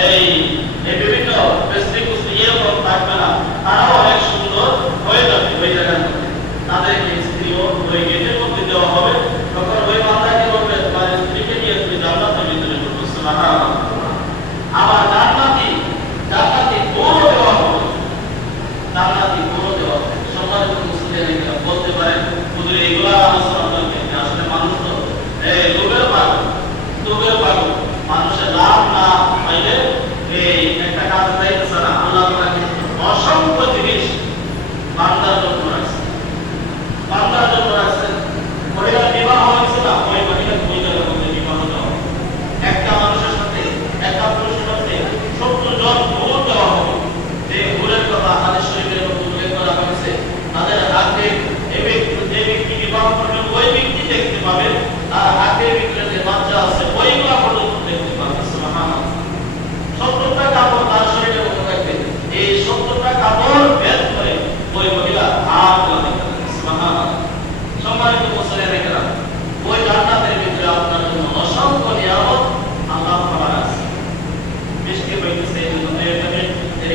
Hey. এই একটা কাজ আছে